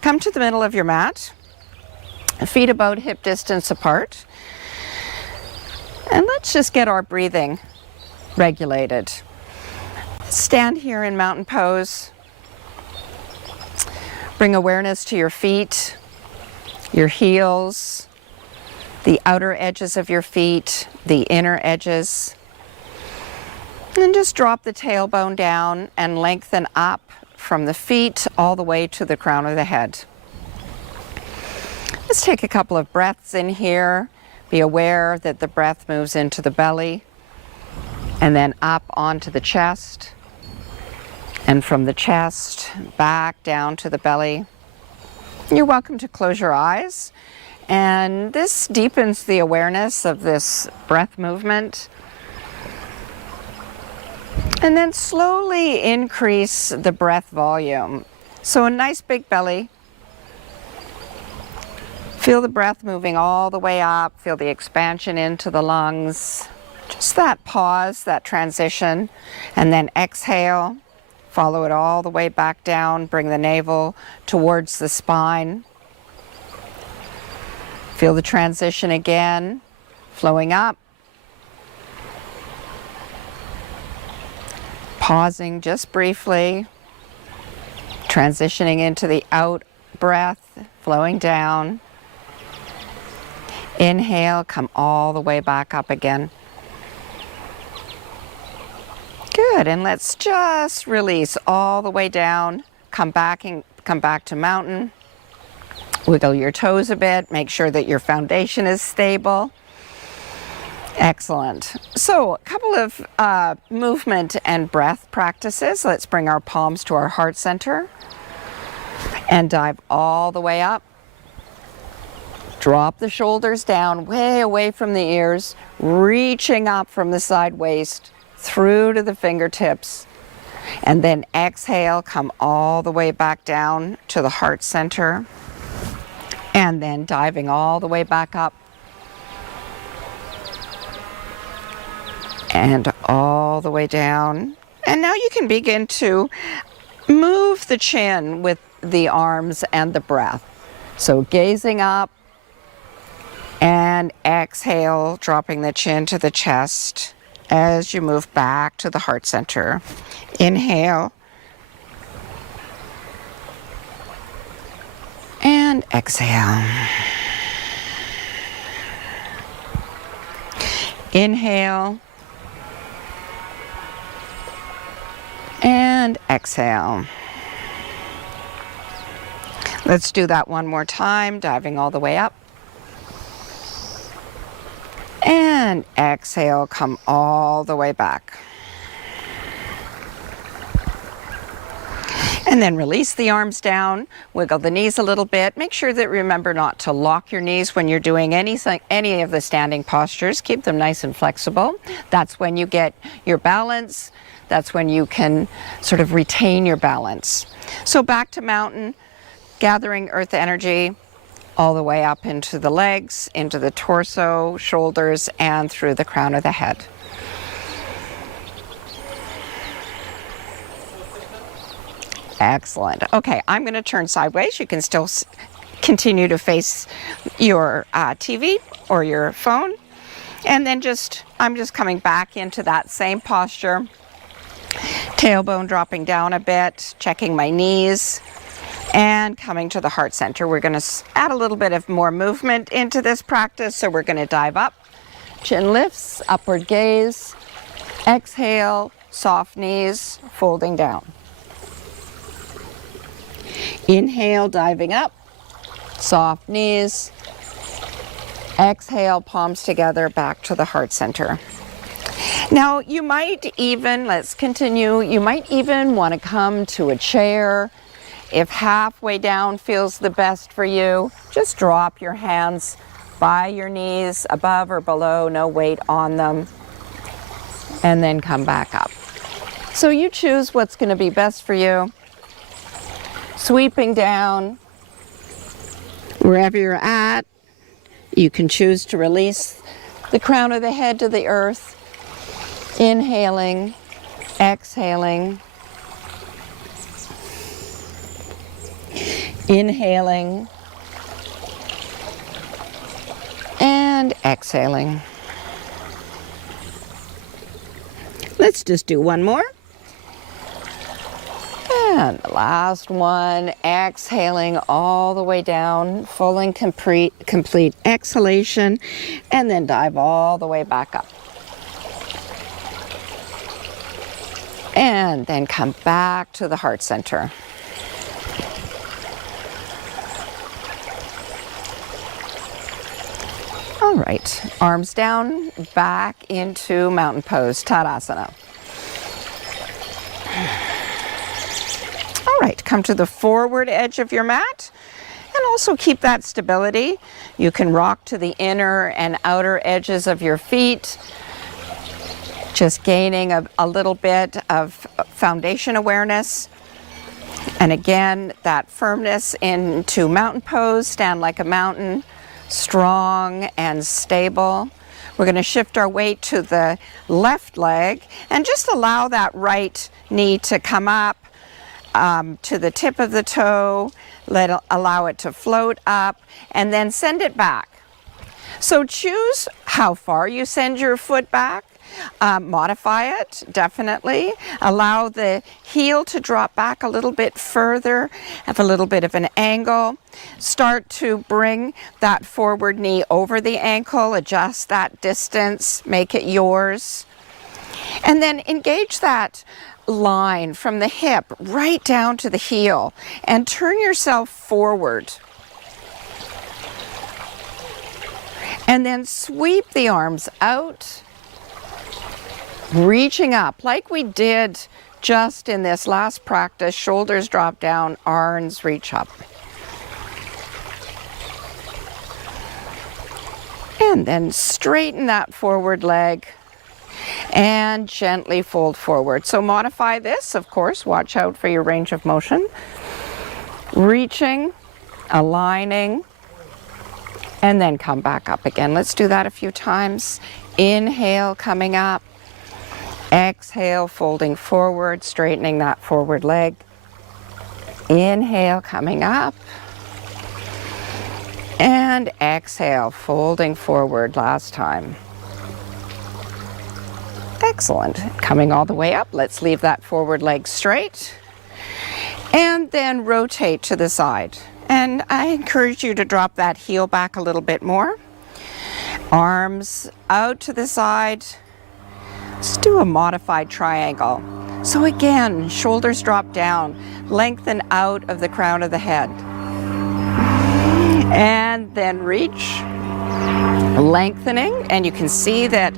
come to the middle of your mat, feet about hip distance apart, and let's just get our breathing regulated. Stand here in mountain pose. Bring awareness to your feet, your heels, the outer edges of your feet, the inner edges. And then just drop the tailbone down and lengthen up from the feet all the way to the crown of the head. Let's take a couple of breaths in here. Be aware that the breath moves into the belly and then up onto the chest, and from the chest back down to the belly. You're welcome to close your eyes, and this deepens the awareness of this breath movement. And then slowly increase the breath volume. So a nice big belly. Feel the breath moving all the way up. Feel the expansion into the lungs. Just that pause, that transition. And then exhale. Follow it all the way back down. Bring the navel towards the spine. Feel the transition again. Flowing up. Pausing just briefly, transitioning into the out breath, flowing down. Inhale, come all the way back up again. Good, and let's just release all the way down. Come back to mountain. Wiggle your toes a bit, make sure that your foundation is stable. Excellent. So a couple of movement and breath practices. Let's bring our palms to our heart center and dive all the way up. Drop the shoulders down, way away from the ears, reaching up from the side waist through to the fingertips. And then exhale, come all the way back down to the heart center. And then diving all the way back up. And all the way down. And now you can begin to move the chin with the arms and the breath. So gazing up and exhale, dropping the chin to the chest as you move back to the heart center. Inhale. And exhale. Inhale. And exhale. Let's do that one more time, diving all the way up. And exhale, come all the way back. And then release the arms down, wiggle the knees a little bit. Make sure that remember not to lock your knees when you're doing any of the standing postures. Keep them nice and flexible. That's when you get your balance. That's when you can sort of retain your balance. So back to mountain, gathering earth energy all the way up into the legs, into the torso, shoulders, and through the crown of the head. Excellent. Okay, I'm going to turn sideways. You can still continue to face your TV or your phone. And then I'm just coming back into that same posture. Tailbone dropping down a bit, checking my knees, and coming to the heart center. We're going to add a little bit of more movement into this practice. So we're going to dive up, chin lifts, upward gaze, exhale, soft knees, folding down. Inhale, diving up, soft knees. Exhale, palms together, back to the heart center. Now you might even, let's continue, you might even want to come to a chair. If halfway down feels the best for you, just drop your hands by your knees, above or below, no weight on them, and then come back up. So you choose what's going to be best for you. Sweeping down, wherever you're at, you can choose to release the crown of the head to the earth. Inhaling, exhaling. Inhaling and exhaling. Let's just do one more. And the last one, exhaling all the way down, full and complete exhalation, and then dive all the way back up. And then come back to the heart center. All right, arms down, back into mountain pose, Tadasana. All right, come to the forward edge of your mat and also keep that stability. You can rock to the inner and outer edges of your feet, just gaining a little bit of foundation awareness. And again, that firmness into mountain pose, stand like a mountain, strong and stable. We're going to shift our weight to the left leg and just allow that right knee to come up to the tip of the toe, allow it to float up, and then send it back. So choose how far you send your foot back. Modify it, definitely. Allow the heel to drop back a little bit further, have a little bit of an angle. Start to bring that forward knee over the ankle, adjust that distance, make it yours. And then engage that line from the hip right down to the heel and turn yourself forward. And then sweep the arms out, reaching up like we did just in this last practice. Shoulders drop down, arms reach up. And then straighten that forward leg and gently fold forward. So modify this, of course, watch out for your range of motion. Reaching, aligning, and then come back up again. Let's do that a few times. Inhale, coming up. Exhale, folding forward, straightening that forward leg. Inhale, coming up. And exhale, folding forward last time. Excellent. Coming all the way up, let's leave that forward leg straight. And then rotate to the side. And I encourage you to drop that heel back a little bit more. Arms out to the side. Let's do a modified triangle. So again, shoulders drop down, lengthen out of the crown of the head. And then reach, lengthening, and you can see that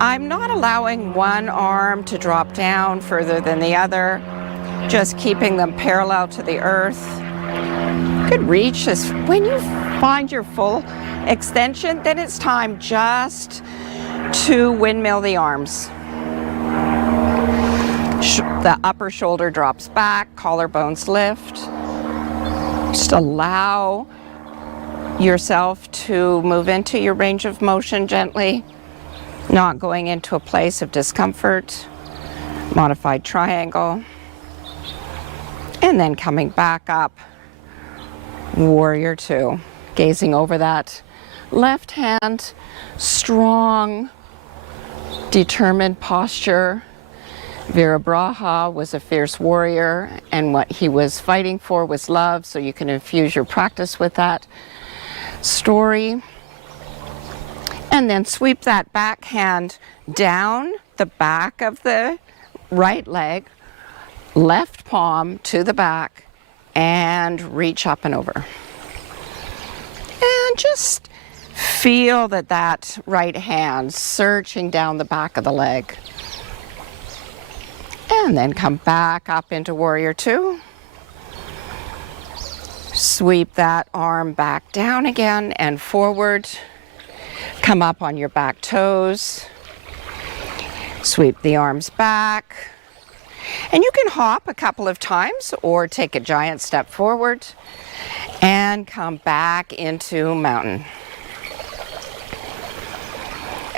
I'm not allowing one arm to drop down further than the other, just keeping them parallel to the earth. Good reach is when you find your full extension, then it's time just to windmill the arms. The upper shoulder drops back, collarbones lift. Just allow yourself to move into your range of motion gently, not going into a place of discomfort. Modified triangle. And then coming back up, warrior two. Gazing over that left hand, strong, determined posture. Virabraha was a fierce warrior, and what he was fighting for was love, so you can infuse your practice with that story. And then sweep that back hand down the back of the right leg, left palm to the back, and reach up and over. And just feel that right hand searching down the back of the leg. And then come back up into warrior two. Sweep that arm back down again and forward. Come up on your back toes. Sweep the arms back. And you can hop a couple of times or take a giant step forward and come back into mountain.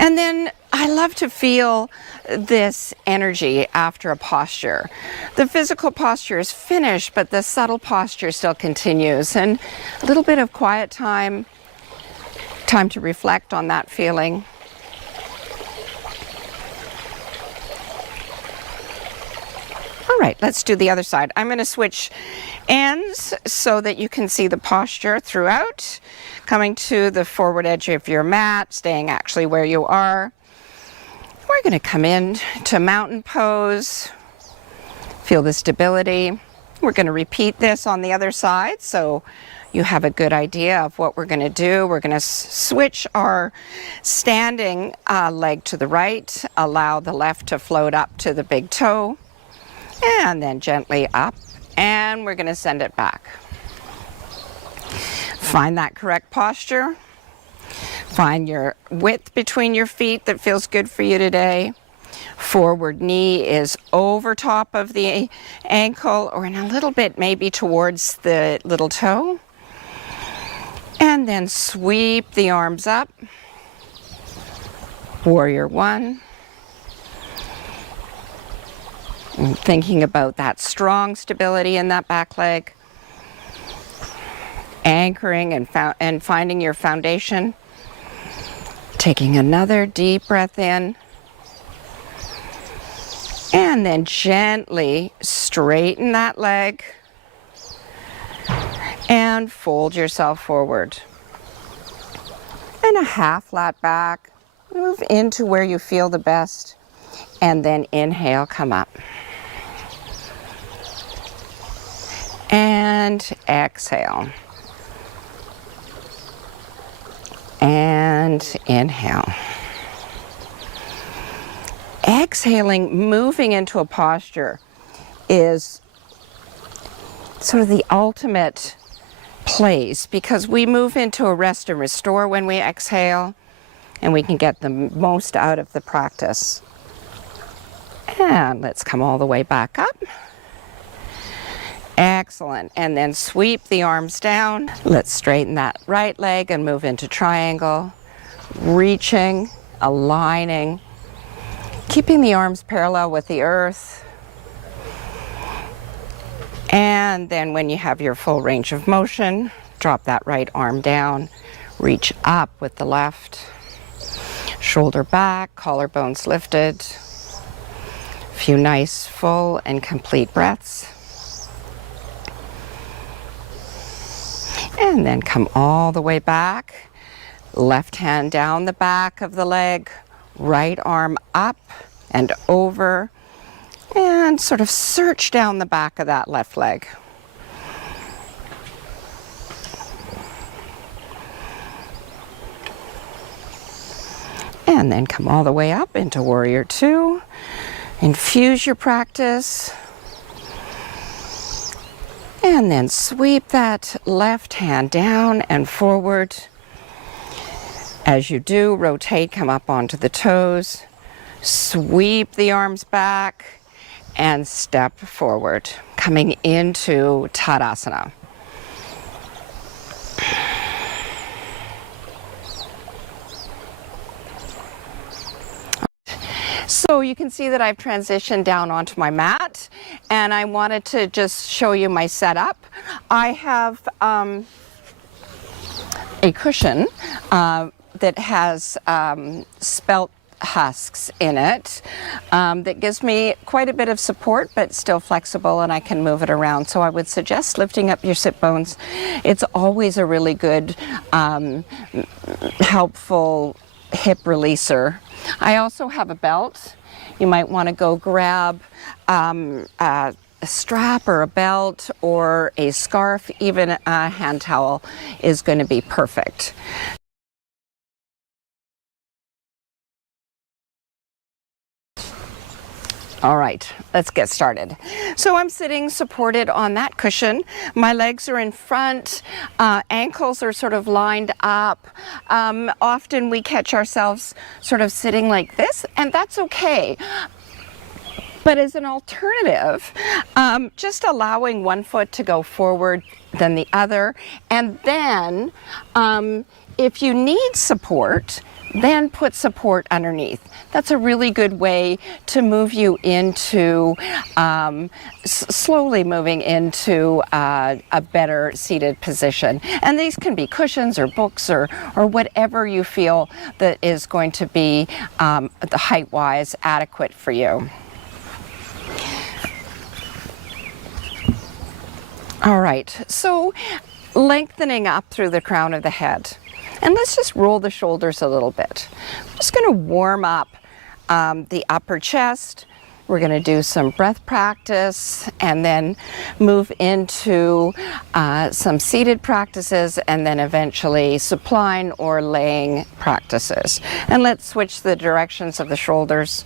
And then I love to feel this energy after a posture. The physical posture is finished, but the subtle posture still continues. And a little bit of quiet time to reflect on that feeling. All right, let's do the other side. I'm going to switch ends so that you can see the posture throughout. Coming to the forward edge of your mat, staying actually where you are. We're going to come in to mountain pose. Feel the stability. We're going to repeat this on the other side so you have a good idea of what we're going to do. We're going to switch our standing leg to the right, allow the left to float up to the big toe, and then gently up, and we're going to send it back. Find that correct posture. Find your width between your feet that feels good for you today. Forward knee is over top of the ankle or in a little bit maybe towards the little toe. And then sweep the arms up. Warrior one. And thinking about that strong stability in that back leg. Anchoring and finding your foundation. Taking another deep breath in. And then gently straighten that leg. And fold yourself forward. And a half flat back. Move into where you feel the best. And then inhale, come up. And exhale. And inhale. Exhaling, moving into a posture is sort of the ultimate place because we move into a rest and restore when we exhale and we can get the most out of the practice. And let's come all the way back up. Excellent. And then sweep the arms down. Let's straighten that right leg and move into triangle. Reaching, aligning, keeping the arms parallel with the earth. And then when you have your full range of motion, drop that right arm down, reach up with the left, shoulder back, collarbones lifted. A few nice, full and complete breaths. And then come all the way back, left hand down the back of the leg, right arm up and over, and sort of search down the back of that left leg. And then come all the way up into Warrior Two. Infuse your practice. And then sweep that left hand down and forward. As you do, rotate, come up onto the toes. Sweep the arms back and step forward, coming into Tadasana. So you can see that I've transitioned down onto my mat, and I wanted to just show you my setup. I have a cushion that has spelt husks in it that gives me quite a bit of support but still flexible, and I can move it around. So I would suggest lifting up your sit bones. It's always a really good helpful hip releaser. I also have a belt. You might want to go grab a strap or a belt or a scarf. Even a hand towel is going to be perfect. All right, let's get started. So I'm sitting supported on that cushion. My legs are in front, ankles are sort of lined up. Often we catch ourselves sort of sitting like this, and that's okay. But as an alternative, just allowing one foot to go forward than the other, and then if you need support, then put support underneath. That's a really good way to move you into, slowly moving into a better seated position. And these can be cushions or books or whatever you feel that is going to be the height-wise adequate for you. All right, so lengthening up through the crown of the head. And let's just roll the shoulders a little bit. I'm just going to warm up the upper chest. We're going to do some breath practice and then move into some seated practices and then eventually supine or laying practices. And let's switch the directions of the shoulders.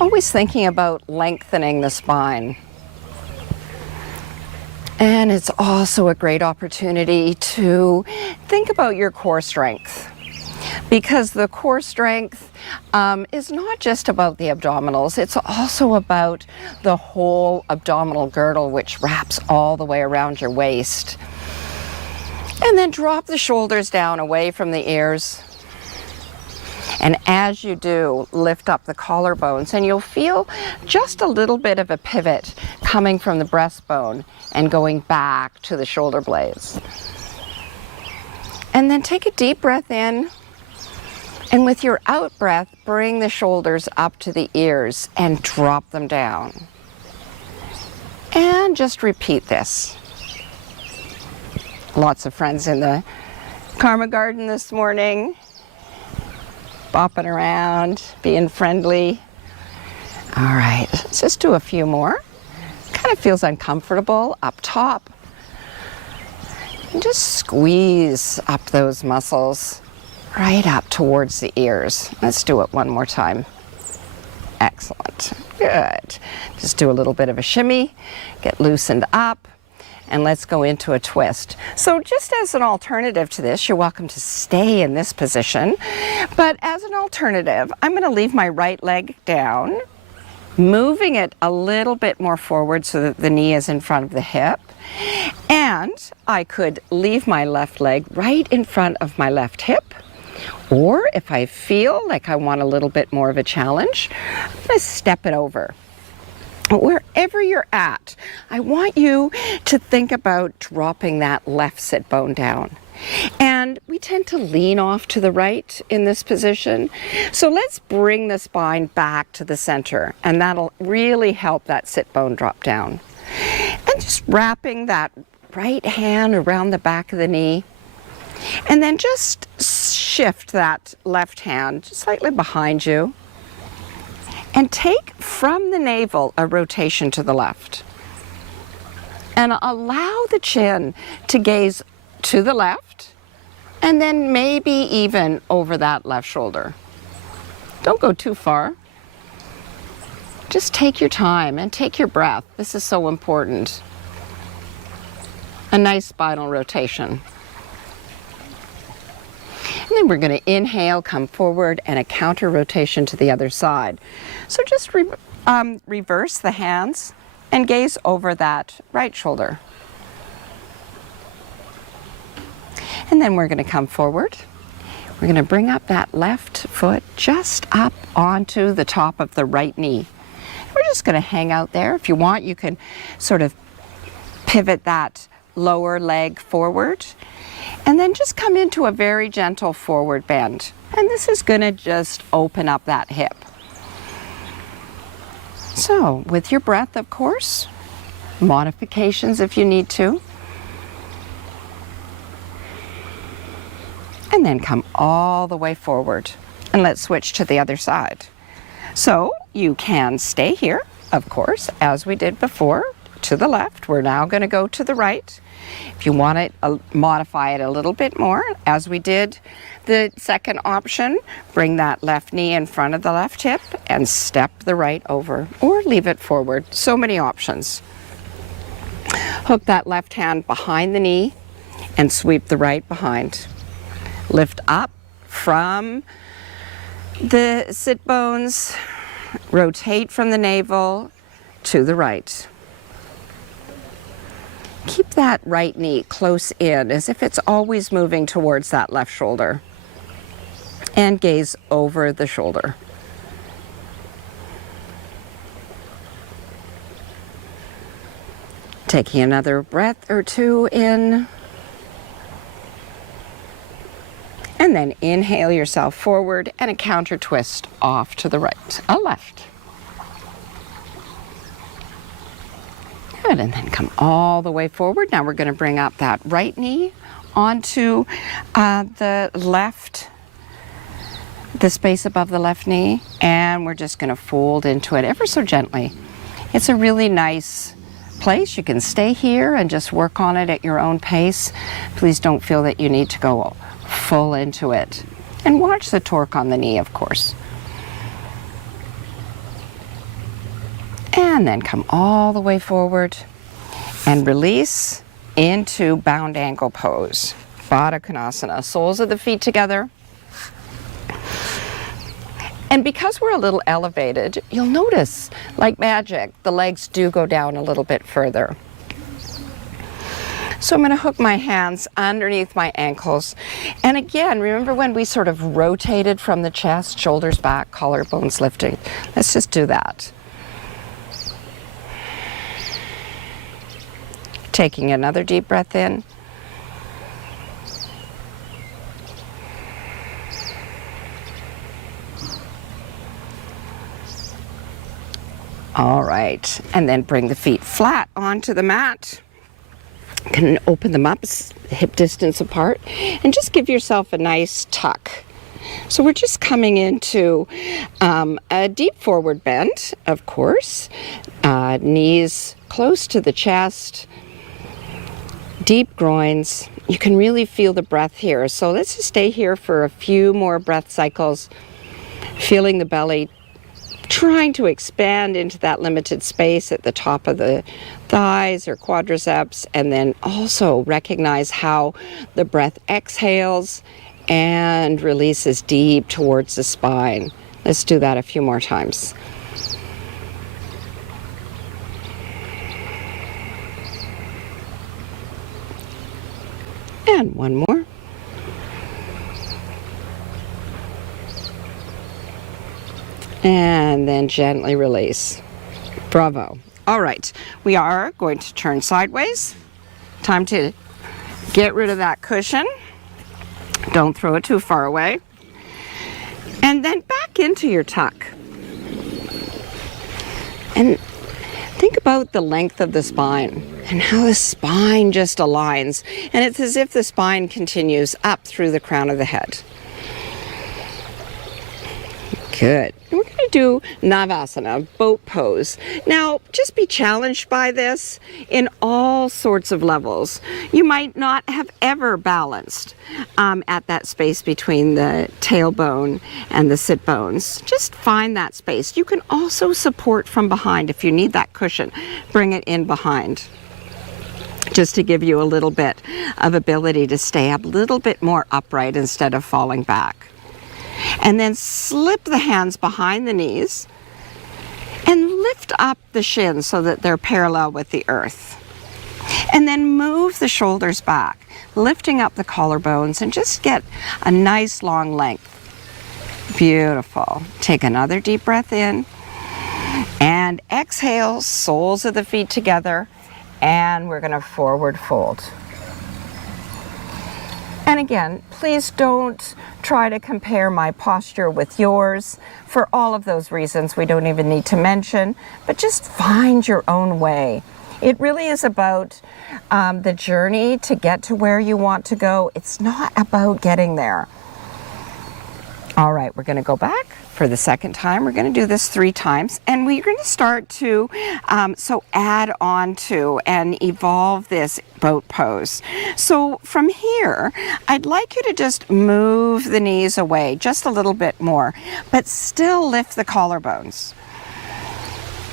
Always thinking about lengthening the spine. And it's also a great opportunity to think about your core strength, because the core strength is not just about the abdominals, it's also about the whole abdominal girdle, which wraps all the way around your waist. And then drop the shoulders down away from the ears. And as you do, lift up the collarbones, and you'll feel just a little bit of a pivot coming from the breastbone and going back to the shoulder blades. And then take a deep breath in, and with your out breath, bring the shoulders up to the ears and drop them down. And just repeat this. Lots of friends in the Karma Garden this morning, bopping around, being friendly. All right, let's just do a few more. Kind of feels uncomfortable up top. And just squeeze up those muscles right up towards the ears. Let's do it one more time. Excellent, good. Just do a little bit of a shimmy, get loosened up. And let's go into a twist. So just as an alternative to this, you're welcome to stay in this position. But as an alternative, I'm going to leave my right leg down, moving it a little bit more forward so that the knee is in front of the hip. And I could leave my left leg right in front of my left hip. Or if I feel like I want a little bit more of a challenge, I'm going to step it over. Wherever you're at, I want you to think about dropping that left sit bone down. And we tend to lean off to the right in this position. So let's bring the spine back to the center, and that'll really help that sit bone drop down. And just wrapping that right hand around the back of the knee. And then just shift that left hand slightly behind you. And take from the navel a rotation to the left. And allow the chin to gaze to the left, and then maybe even over that left shoulder. Don't go too far. Just take your time and take your breath. This is so important. A nice spinal rotation. And then we're going to inhale, come forward, and a counter rotation to the other side. So just reverse the hands and gaze over that right shoulder. And then we're going to come forward. We're going to bring up that left foot just up onto the top of the right knee. We're just going to hang out there. If you want, you can sort of pivot that lower leg forward. And then just come into a very gentle forward bend. And this is going to just open up that hip. So, with your breath, of course, modifications if you need to. And then come all the way forward. And let's switch to the other side. So, you can stay here, of course, as we did before, to the left. We're now going to go to the right. If you want to modify it a little bit more, as we did the second option, bring that left knee in front of the left hip and step the right over, or leave it forward. So many options. Hook that left hand behind the knee and sweep the right behind. Lift up from the sit bones, rotate from the navel to the right. Keep that right knee close in as if it's always moving towards that left shoulder. And gaze over the shoulder. Taking another breath or two in. And then inhale yourself forward and a counter twist off to the right, a left. Good, and then come all the way forward. Now we're going to bring up that right knee onto the left, the space above the left knee, and we're just going to fold into it ever so gently. It's a really nice place. You can stay here and just work on it at your own pace. Please don't feel that you need to go full into it. And watch the torque on the knee, of course. And then come all the way forward and release into bound ankle pose. Baddha Konasana, soles of the feet together. And because we're a little elevated, you'll notice, like magic, the legs do go down a little bit further. So I'm going to hook my hands underneath my ankles. And again, remember when we sort of rotated from the chest, shoulders back, collarbones lifting? Let's just do that. Taking another deep breath in. All right, and then bring the feet flat onto the mat. You can open them up hip distance apart and just give yourself a nice tuck. So we're just coming into a deep forward bend, of course. Knees close to the chest, deep groins. You can really feel the breath here. So let's just stay here for a few more breath cycles, feeling the belly trying to expand into that limited space at the top of the thighs or quadriceps, and then also recognize how the breath exhales and releases deep towards the spine. Let's do that a few more times. And one more. And then gently release. Bravo. All right, we are going to turn sideways. Time to get rid of that cushion. Don't throw it too far away. And then back into your tuck. And think about the length of the spine and how the spine just aligns. And it's as if the spine continues up through the crown of the head. Good. We're going to do Navasana, boat pose. Now, just be challenged by this in all sorts of levels. You might not have ever balanced at that space between the tailbone and the sit bones. Just find that space. You can also support from behind if you need that cushion. Bring it in behind, just to give you a little bit of ability to stay a little bit more upright instead of falling back. And then slip the hands behind the knees and lift up the shins so that they're parallel with the earth. And then move the shoulders back, lifting up the collarbones, and just get a nice long length. Beautiful. Take another deep breath in and exhale, soles of the feet together, and we're going to forward fold. And again, please don't try to compare my posture with yours. For all of those reasons we don't even need to mention, but just find your own way. It really is about the journey to get to where you want to go. It's not about getting there. All right, we're going to go back for the second time. We're going to do this 3 times, and we're going to start to add on to and evolve this boat pose. So from here, I'd like you to just move the knees away just a little bit more, but still lift the collarbones.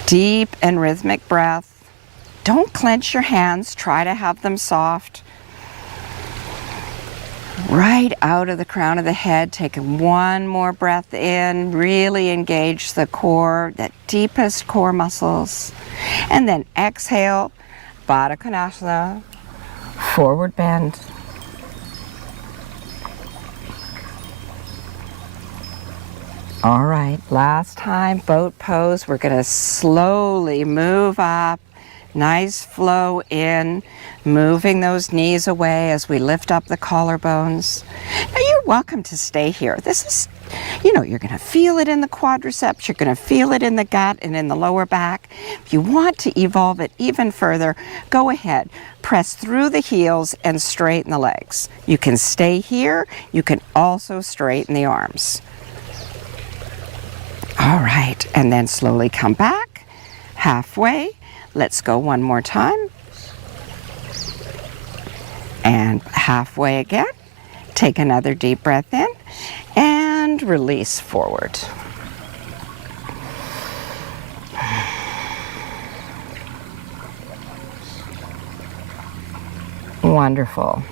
Deep and rhythmic breath. Don't clench your hands. Try to have them soft. Right out of the crown of the head, taking one more breath in, really engage the core, that deepest core muscles. And then exhale Baddha Konasana, forward bend. All right, last time, boat pose. We're gonna slowly move up. Nice flow in, moving those knees away as we lift up the collarbones. Now you're welcome to stay here. This is, you're gonna feel it in the quadriceps, you're gonna feel it in the gut and in the lower back. If you want to evolve it even further, go ahead. Press through the heels and straighten the legs. You can stay here, you can also straighten the arms. All right, and then slowly come back, halfway. Let's go one more time. And halfway again. Take another deep breath in and release forward. Wonderful.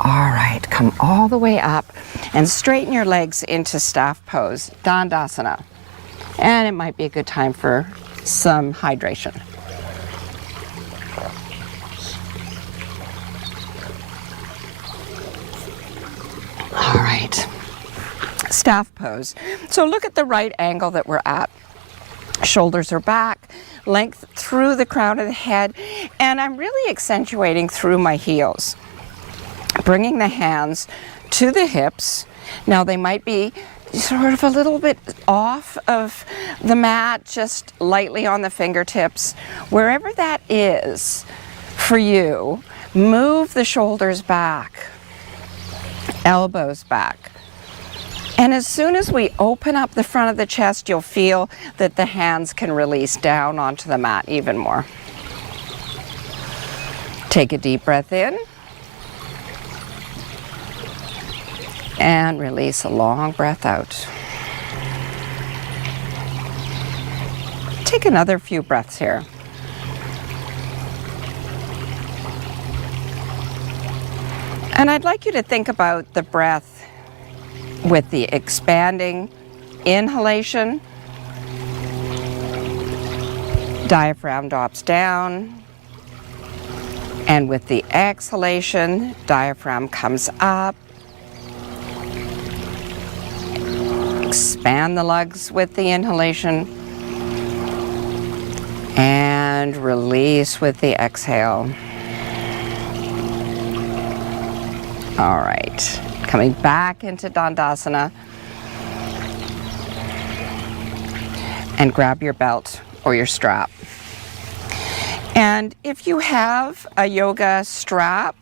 All right, come all the way up and straighten your legs into staff pose, Dandasana. And it might be a good time for some hydration. All right, staff pose. So look at the right angle that we're at. Shoulders are back, length through the crown of the head, and I'm really accentuating through my heels. Bringing the hands to the hips. Now they might be sort of a little bit off of the mat, just lightly on the fingertips. Wherever that is for you, move the shoulders back, elbows back. And as soon as we open up the front of the chest, you'll feel that the hands can release down onto the mat even more. Take a deep breath in. And release a long breath out. Take another few breaths here. And I'd like you to think about the breath with the expanding inhalation. Diaphragm drops down. And with the exhalation, diaphragm comes up. Expand the lungs with the inhalation and release with the exhale. All right, coming back into Dandasana and grab your belt or your strap. And if you have a yoga strap,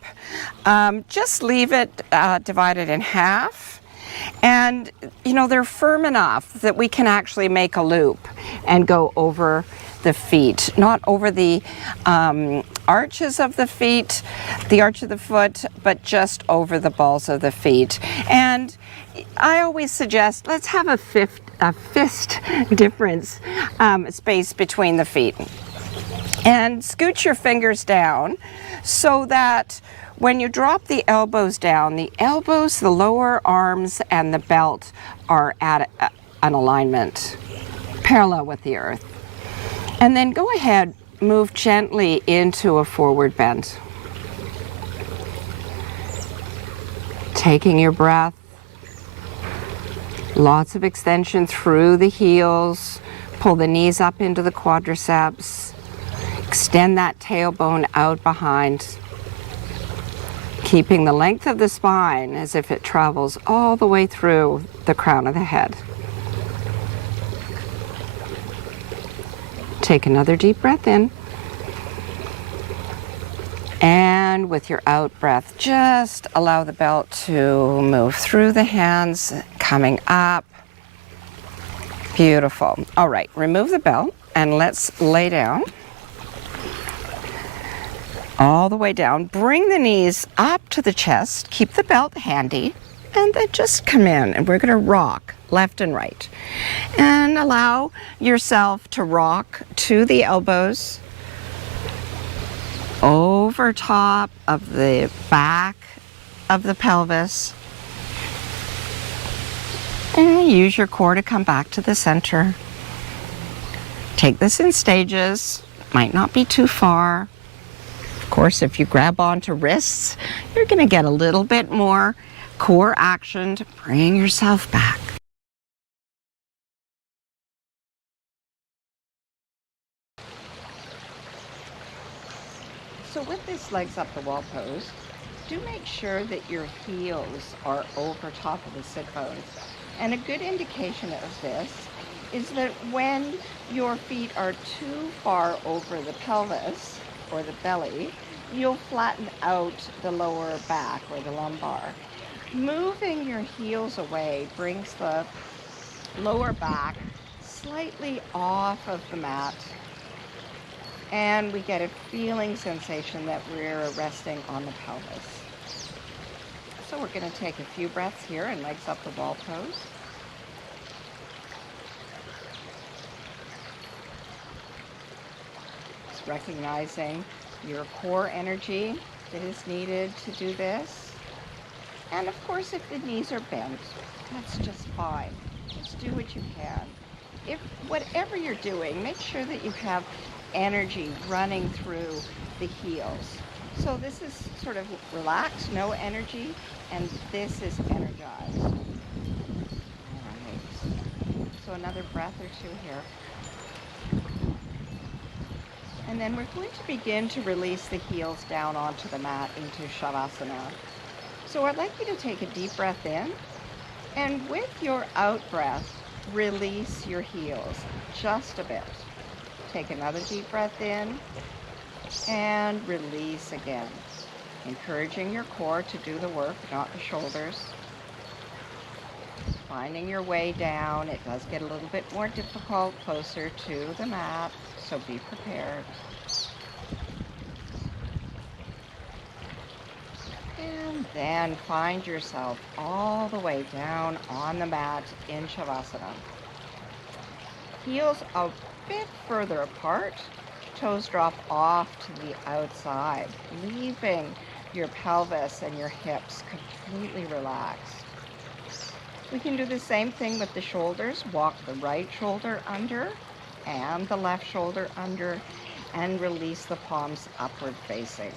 just leave it divided in half. And, they're firm enough that we can actually make a loop and go over the feet, not over the arches of the feet, the arch of the foot, but just over the balls of the feet. And I always suggest, let's have a fist difference space between the feet. And scoot your fingers down so that when you drop the elbows down, the elbows, the lower arms, and the belt are at an alignment, parallel with the earth. And then go ahead, move gently into a forward bend. Taking your breath, lots of extension through the heels, pull the knees up into the quadriceps, extend that tailbone out behind. Keeping the length of the spine as if it travels all the way through the crown of the head. Take another deep breath in. And with your out breath, just allow the belt to move through the hands, coming up. Beautiful. All right, remove the belt and let's lay down. All the way down. Bring the knees up to the chest. Keep the belt handy. And then just come in and we're going to rock left and right. And allow yourself to rock to the elbows. Over top of the back of the pelvis. And use your core to come back to the center. Take this in stages. Might not be too far. Of course, if you grab onto wrists, you're going to get a little bit more core action to bring yourself back. So with this legs up the wall pose, do make sure that your heels are over top of the sit bones. And a good indication of this is that when your feet are too far over the pelvis or the belly, you'll flatten out the lower back or the lumbar. Moving your heels away brings the lower back slightly off of the mat, and we get a feeling sensation that we're resting on the pelvis. So we're going to take a few breaths here in legs up the wall pose. Just recognizing your core energy that is needed to do this. And of course, if the knees are bent, that's just fine. Just do what you can. If whatever you're doing, make sure that you have energy running through the heels. So this is sort of relaxed, no energy, and this is energized. All right. So another breath or two here. And then we're going to begin to release the heels down onto the mat into Shavasana. So I'd like you to take a deep breath in, and with your out breath, release your heels just a bit. Take another deep breath in and release again, encouraging your core to do the work, not the shoulders. Finding your way down. It does get a little bit more difficult closer to the mat, so be prepared. And then find yourself all the way down on the mat in Shavasana. Heels a bit further apart, toes drop off to the outside, leaving your pelvis and your hips completely relaxed. We can do the same thing with the shoulders. Walk the right shoulder under and the left shoulder under, and release the palms upward facing.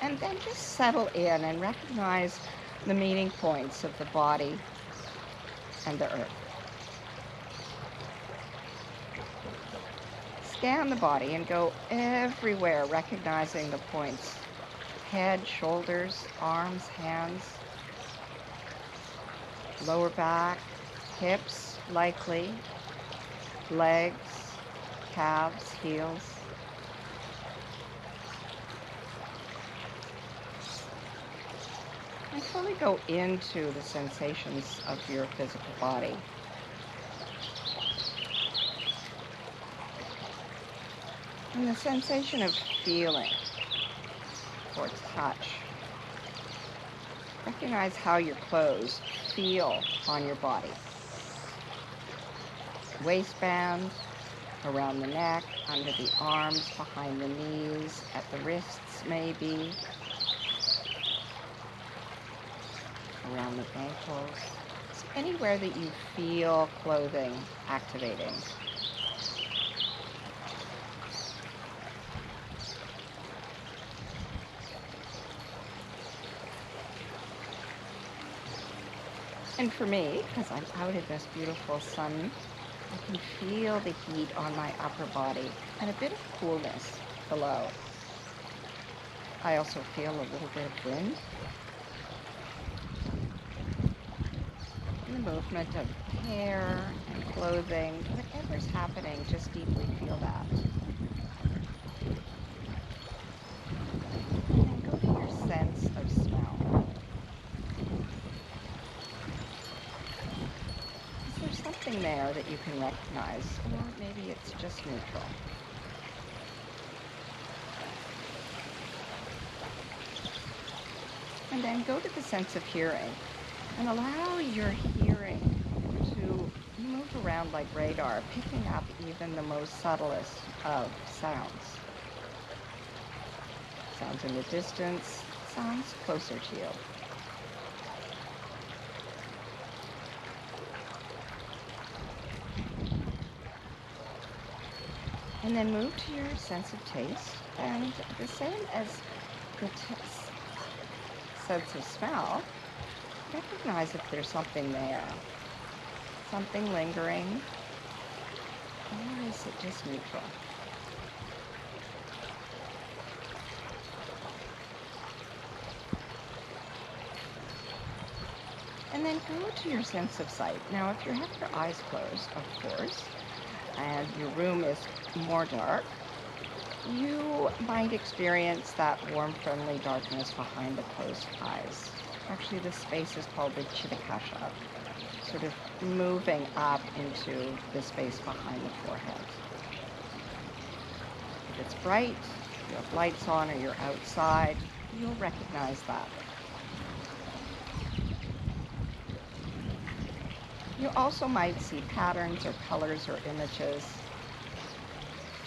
And then just settle in and recognize the meeting points of the body and the earth. Scan the body and go everywhere, recognizing the points. Head, shoulders, arms, hands, lower back, hips, likely, legs, calves, heels. And fully go into the sensations of your physical body. And the sensation of feeling or touch. Recognize how your clothes feel on your body. Waistband, around the neck, under the arms, behind the knees, at the wrists maybe, around the ankles. It's anywhere that you feel clothing activating. And for me, because I'm out in this beautiful sun, I can feel the heat on my upper body and a bit of coolness below. I also feel a little bit of wind. And the movement of hair and clothing, whatever's happening, just deeply feel that. And then go to your sense of smell. Is there something there that you can recognize, or maybe it's just neutral? And then go to the sense of hearing and allow your hearing to move around like radar, picking up even the most subtlest of sounds. Sounds in the distance, sounds closer to you. And then move to your sense of taste. And the same as the sense of smell, recognize if there's something there, something lingering, or is it just neutral? And then go to your sense of sight. Now, if you have your eyes closed, of course, and your room is more dark, you might experience that warm, friendly darkness behind the closed eyes. Actually, this space is called the Chitakasha, sort of moving up into the space behind the forehead. If it's bright, you have lights on, or you're outside, you'll recognize that. You also might see patterns or colors or images.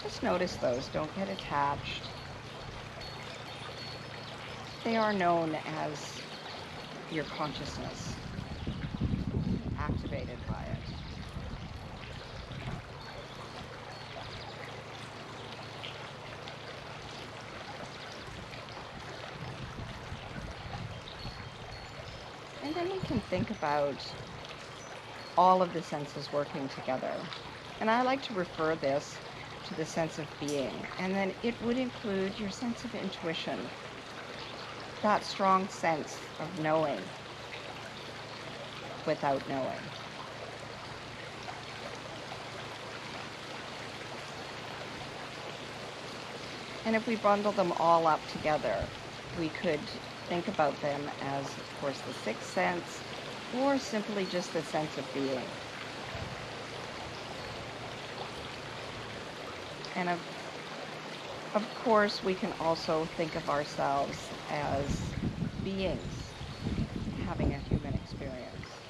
Just notice those, don't get attached. They are known as your consciousness, activated by it. And then we can think about all of the senses working together. And I like to refer this to the sense of being. And then it would include your sense of intuition, that strong sense of knowing without knowing. And if we bundle them all up together, we could think about them as, of course, the sixth sense, or simply just the sense of being. And of course, we can also think of ourselves as beings having a human experience.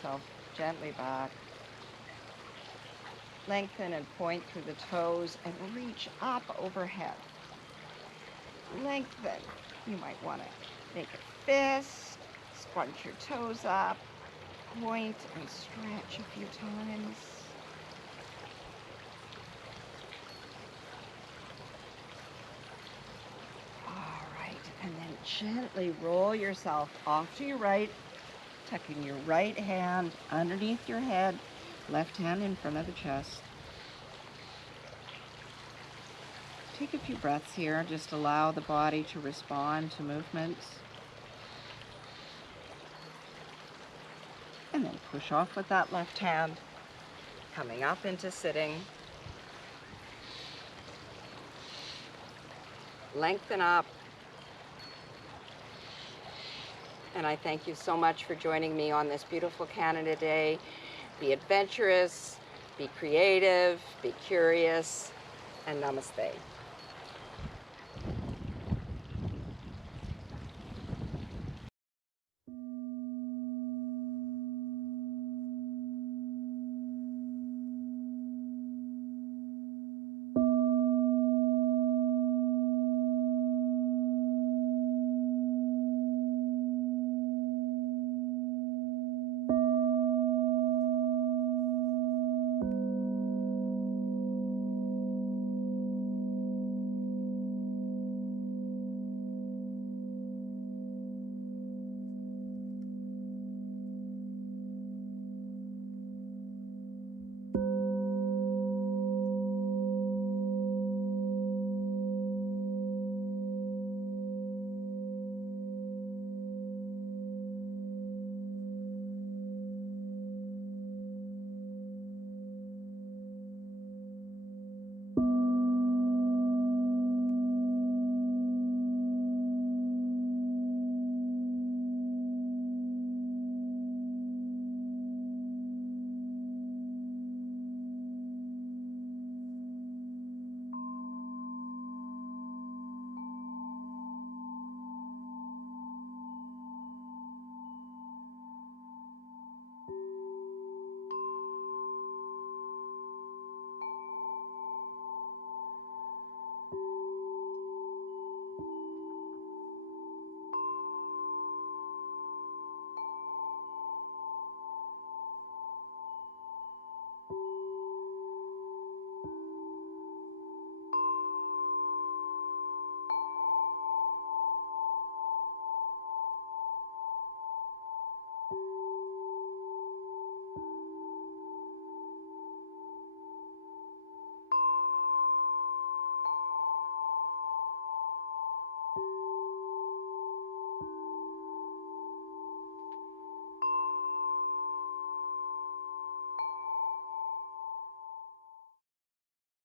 yourself gently back. Lengthen and point through the toes and reach up overhead. Lengthen. You might want to make a fist, scrunch your toes up, point and stretch a few times. All right, and then gently roll yourself off to your right, tucking your right hand underneath your head, left hand in front of the chest. Take a few breaths here, just allow the body to respond to movements. And then push off with that left hand, coming up into sitting. Lengthen up. And I thank you so much for joining me on this beautiful Canada Day. Be adventurous, be creative, be curious, and namaste.